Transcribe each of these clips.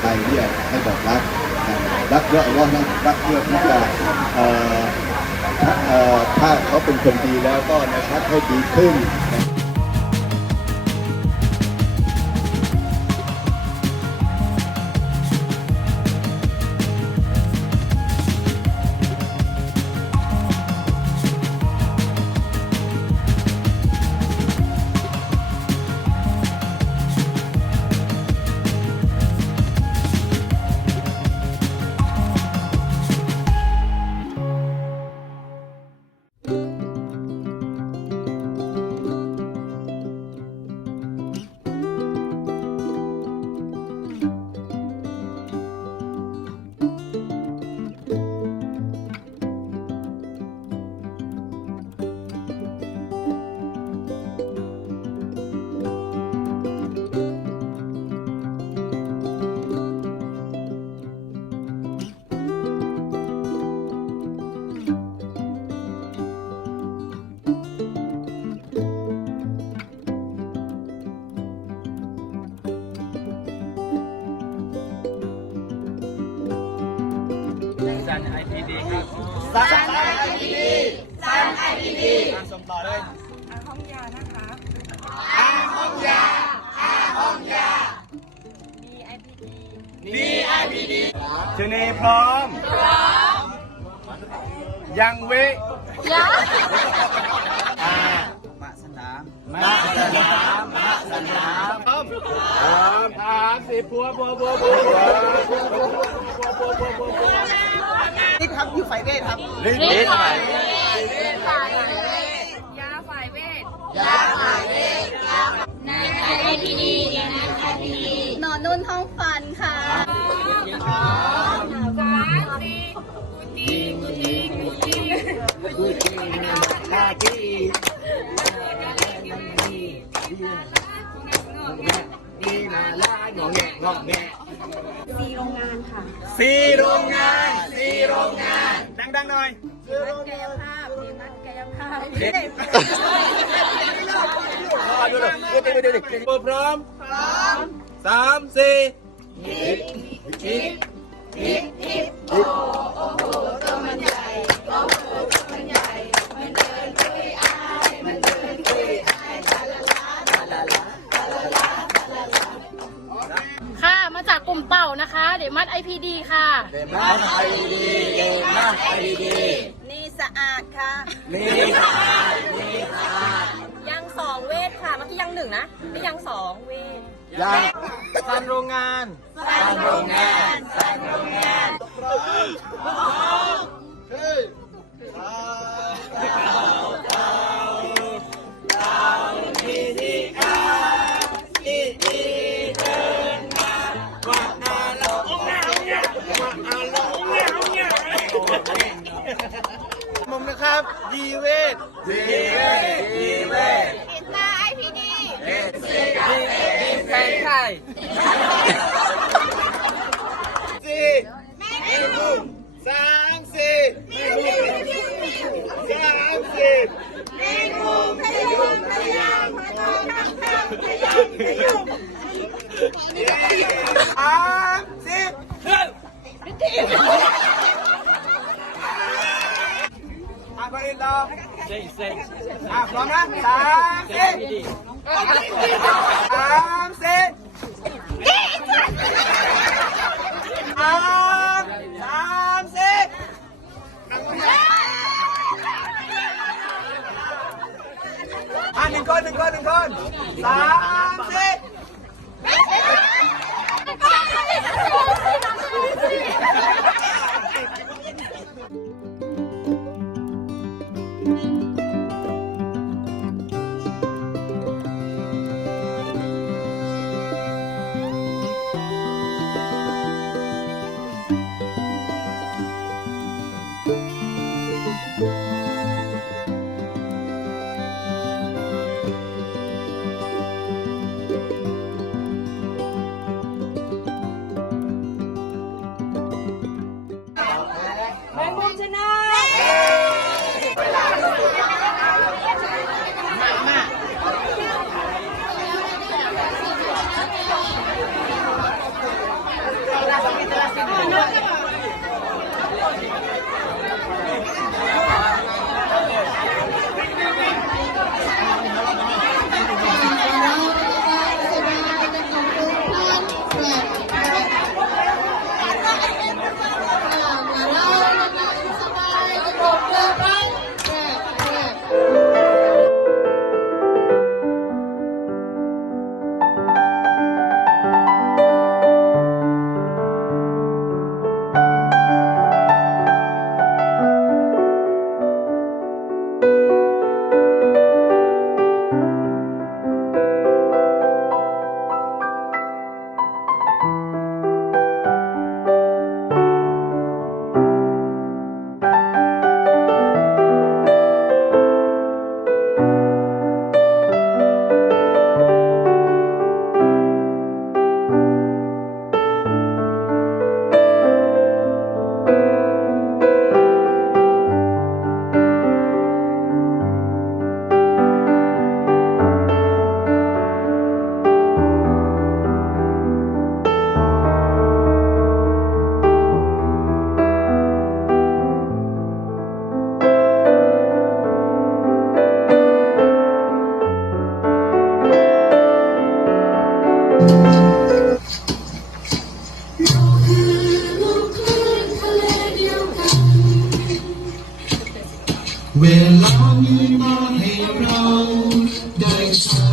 ใครเนี่ยให้บอกรักนะรักเยอะว่านะรักเพื่อที่จะถ้าเอ่อถ้าเขาเป็นคนดีแล้วก็นะครับให้ดีขึ้น สันไอพีดีสันไอพีดีส่งต่อเลยห้องยานะคะดีไอพีดีชเนพร้อมพร้อมยังเวยังอ่ามาสนามมาสนามมาสนามพร้อมพร้อมสามสิบพัวพัวพัวพัวพัวพัวพัวพัวพัวพัวพัวพัวนี่ ครับอยู่ฝ่ายเวทครับฝ่ายเวทฝ่ายเวทยาฝ่ายเวทยาฝ่ายเวทยาในไอพีดีในไอพีดีนอนนุ่นท้องฟันค่ะสองสามสี่กุจีกุจีกุจีกุจีนาจีดีมาลาหงอแงงอแงสี่โรงงานค่ะสี่โรงงาน ดังๆหน่อยนักกายภาพมีนักกายภาพเด็ดดูเลยดูดิดูดิพร้อมพร้อมสามสี่ค่ะ นะคะเดี๋ยวมัด IPD ค่ะ เดมาไอดีเดมาไอดีนี่สะอาดค่ะ นี่ขาดนี่ขาดยังสองเวทค่ะ เมื่อกี้ยังหนึ่งนะนี่ยังสองเวทยังสันโรงงานสันโรงงานสันโรงงาน สามสิบอะคนอื่นต่อเซ็งเซ็งอะพร้อมนะสามสิบสาม ก้อนหนึ่งก้อนหนึ่งก้อนสามสิบ เวลามีมาให้เราได้ใช้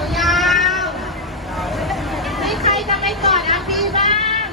วยาวมีใครจะไปกอดอาพีบ้าง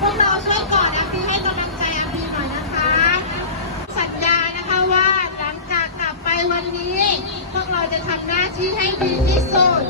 พวกเราช่วยกอดอาพีให้กำลังใจอาพีหน่อยนะคะ สัญญานะคะว่าหลังจากกลับไปวันนี้ พวกเราจะทำหน้าที่ให้ดีที่สุด